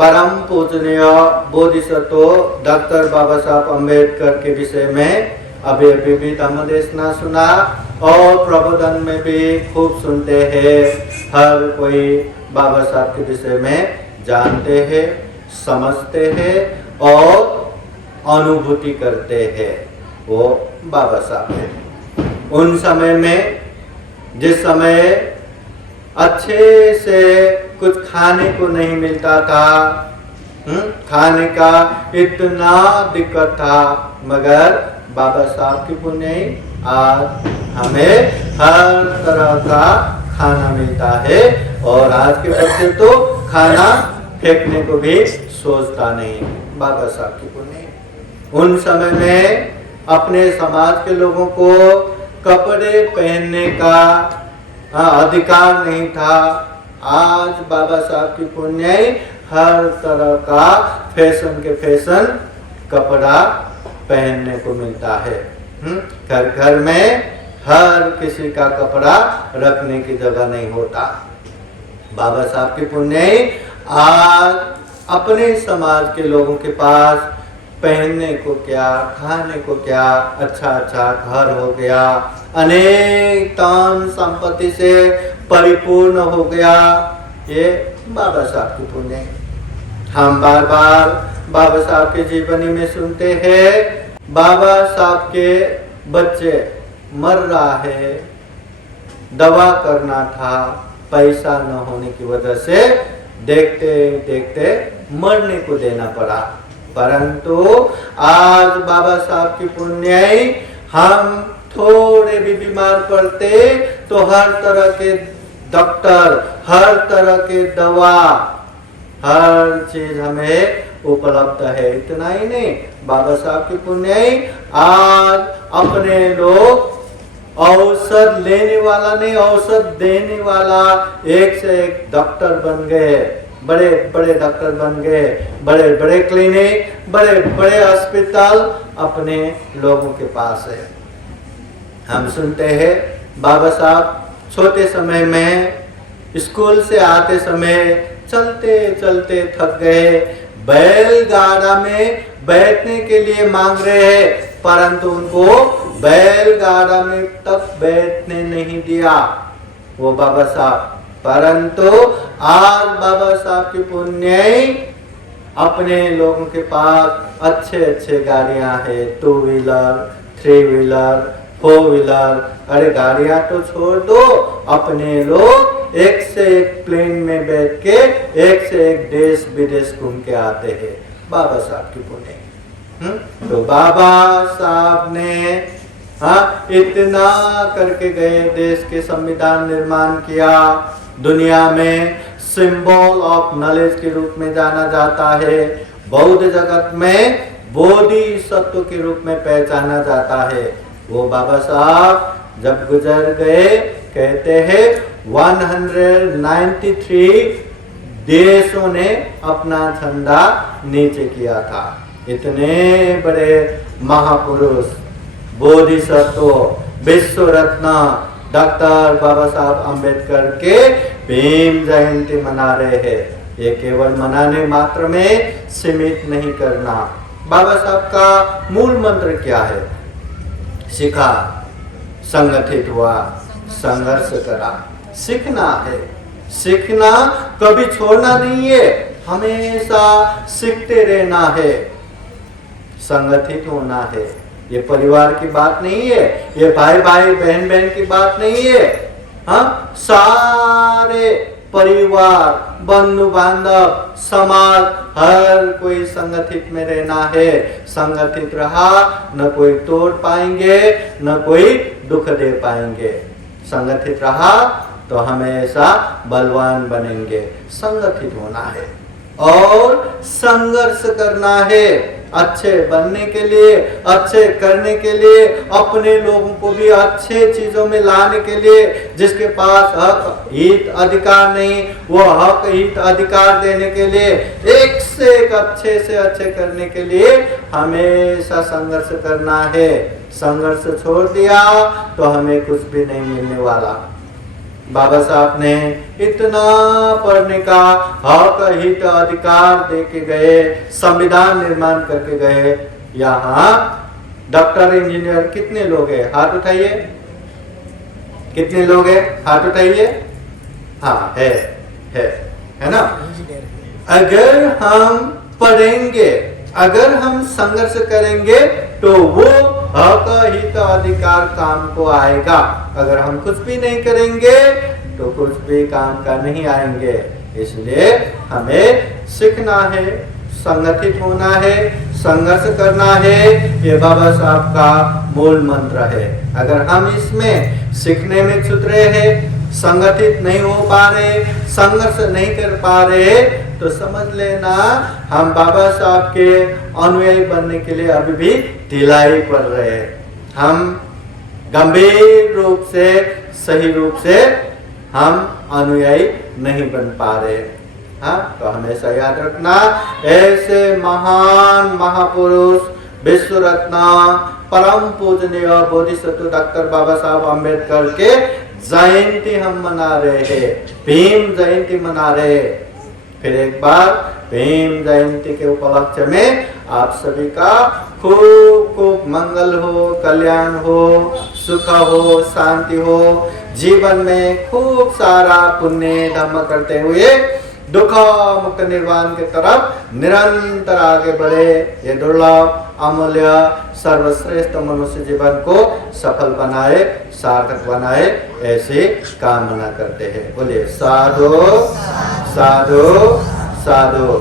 परम पूजनीय बोधिसत्व डॉक्टर बाबा साहब अम्बेडकर के विषय में अभी अभी भी धम्म देशना सुना और प्रबोधन में भी खूब सुनते हैं। हर कोई बाबा साहब के विषय में जानते हैं, समझते हैं और अनुभूति करते हैं। वो बाबा साहब है। उन समय में जिस समय अच्छे से कुछ खाने को नहीं मिलता था, खाने का इतना दिक्कत था, मगर बाबा साहब की पुण्य आज हमें हर तरह का खाना मिलता है। और आज के बच्चे तो खाना फेंकने को भी सोचता नहीं, बाबा साहब की पुण्य। उन समय में अपने समाज के लोगों को कपड़े पहनने का अधिकार नहीं था। आज बाबा साहब की पुण्य हर तरह का फैशन के फैशन कपड़ा पहनने को मिलता है। घर घर में हर किसी का कपड़ा रखने की जगह नहीं होता। बाबा साहब की पुण्य आज अपने समाज के लोगों के पास पहनने को क्या, खाने को क्या, अच्छा अच्छा घर हो गया, अनेक धन संपत्ति से परिपूर्ण हो गया। ये बाबा साहब की पुण्य। हम बार बार बाबा साहब के जीवनी में सुनते हैं, बाबा साहब के बच्चे मर रहा है, दवा करना था, पैसा न होने की वजह से देखते देखते मरने को देना पड़ा। परंतु आज बाबा साहब की पुण्य हम थोड़े भी बीमार पड़ते तो हर तरह के डॉक्टर, हर तरह के दवा, हर चीज हमें उपलब्ध है। इतना ही नहीं, बाबा साहब की पुण्य आज अपने लोग औषध लेने वाला नहीं, औषध देने वाला एक से एक डॉक्टर बन गए, बड़े बड़े डॉक्टर बन गए, बड़े बड़े क्लिनिक, बड़े बड़े अस्पताल अपने लोगों के पास है। हम सुनते हैं बाबा साहब छोटे समय में स्कूल से आते समय चलते चलते थक गए, बैलगाड़ा में बैठने के लिए मांग रहे हैं, परंतु उनको बैलगाड़ा में तक बैठने नहीं दिया वो बाबा साहब। परंतु आज बाबा साहब की पुण्य अपने लोगों के पास अच्छे अच्छे गाड़ियां हैं, 2 व्हीलर, 3 व्हीलर, 4 व्हीलर। अरे गाड़ियां तो छोड़ दो, अपने लोग एक से एक प्लेन में बैठ के एक से एक देश विदेश घूम के आते हैं, बाबा साहब की पुण्य। तो बाबा साहब ने इतना करके गए, देश के संविधान निर्माण किया, दुनिया में सिंबल ऑफ नॉलेज के रूप में जाना जाता है, बौद्ध जगत में बोधिसत्व के रूप में पहचाना जाता है। वो बाबा साहब जब गुजर गए, कहते हैं 193 देशों ने अपना झंडा नीचे किया था। इतने बड़े महापुरुष, बोधिसत्व, विश्व रत्न डॉक्टर बाबा साहब अम्बेडकर के भीम जयंती मना रहे हैं। ये केवल मनाने मात्र में सीमित नहीं करना। बाबा साहब का मूल मंत्र क्या है? सीखा, संगठित हुआ, संघर्ष करा। सीखना है, सीखना कभी छोड़ना नहीं है, हमेशा सीखते रहना है, संगठित होना है। ये परिवार की बात नहीं है, ये भाई भाई बहन बहन की बात नहीं है। हाँ, सारे परिवार, बंधु बांधव, समाज, हर कोई संगठित में रहना है। संगठित रहा न कोई तोड़ पाएंगे, न कोई दुख दे पाएंगे। संगठित रहा तो हमेशा बलवान बनेंगे। संगठित होना है और संघर्ष करना है, अच्छे बनने के लिए, अच्छे करने के लिए, अपने लोगों को भी अच्छे चीजों में लाने के लिए। जिसके पास हक हित अधिकार नहीं, वो हक हित अधिकार देने के लिए, एक से एक अच्छे से अच्छे करने के लिए हमेशा संघर्ष करना है। संघर्ष छोड़ दिया तो हमें कुछ भी नहीं मिलने वाला। बाबा साहब ने इतना पढ़ने का हक हित अधिकार दे के गए, संविधान निर्माण करके गए। यहाँ डॉक्टर इंजीनियर कितने लोग हैं? हाथ उठाइए। कितने लोग हैं? हाथ उठाइए। हाँ, है ना? अगर हम पढ़ेंगे, अगर हम संघर्ष करेंगे तो वो हक हित अधिकार काम को आएगा। अगर हम कुछ भी नहीं करेंगे तो कुछ भी काम का नहीं आएंगे। इसलिए हमें सीखना है, संगठित होना है, संघर्ष करना है। ये बाबा साहब का मूल मंत्र है। अगर हम इसमें सीखने में छुटरे हैं, संगठित नहीं हो पा रहे, संघर्ष नहीं कर पा रहे, तो समझ लेना हम बाबा साहब के अनुयायी बनने के लिए अभी भी ढिलाई कर रहे हैं। हम गंभीर रूप से, सही रूप से हम अनुयायी नहीं बन पा रहे। हाँ, तो हमेशा याद रखना, ऐसे महान महापुरुष, विश्व रत्न, परम पूजनीय बोधिसत्व डॉक्टर बाबा साहब अम्बेडकर के जयंती हम मना रहे हैं, भीम जयंती मना रहे हैं। फिर एक बार भीम जयंती के उपलक्ष्य में आप सभी का खूब खूब मंगल हो, कल्याण हो, सुख हो, शांति हो, जीवन में खूब सारा पुण्य धर्म करते हुए दुख मुक्त निर्वाण की तरफ निरंतर आगे बढ़े। ये दुर्लभ, अमूल्य, सर्वश्रेष्ठ मनुष्य जीवन को सफल बनाए, सार्थक बनाए, ऐसे कामना करते हैं। बोलिए साधु साधु साधु।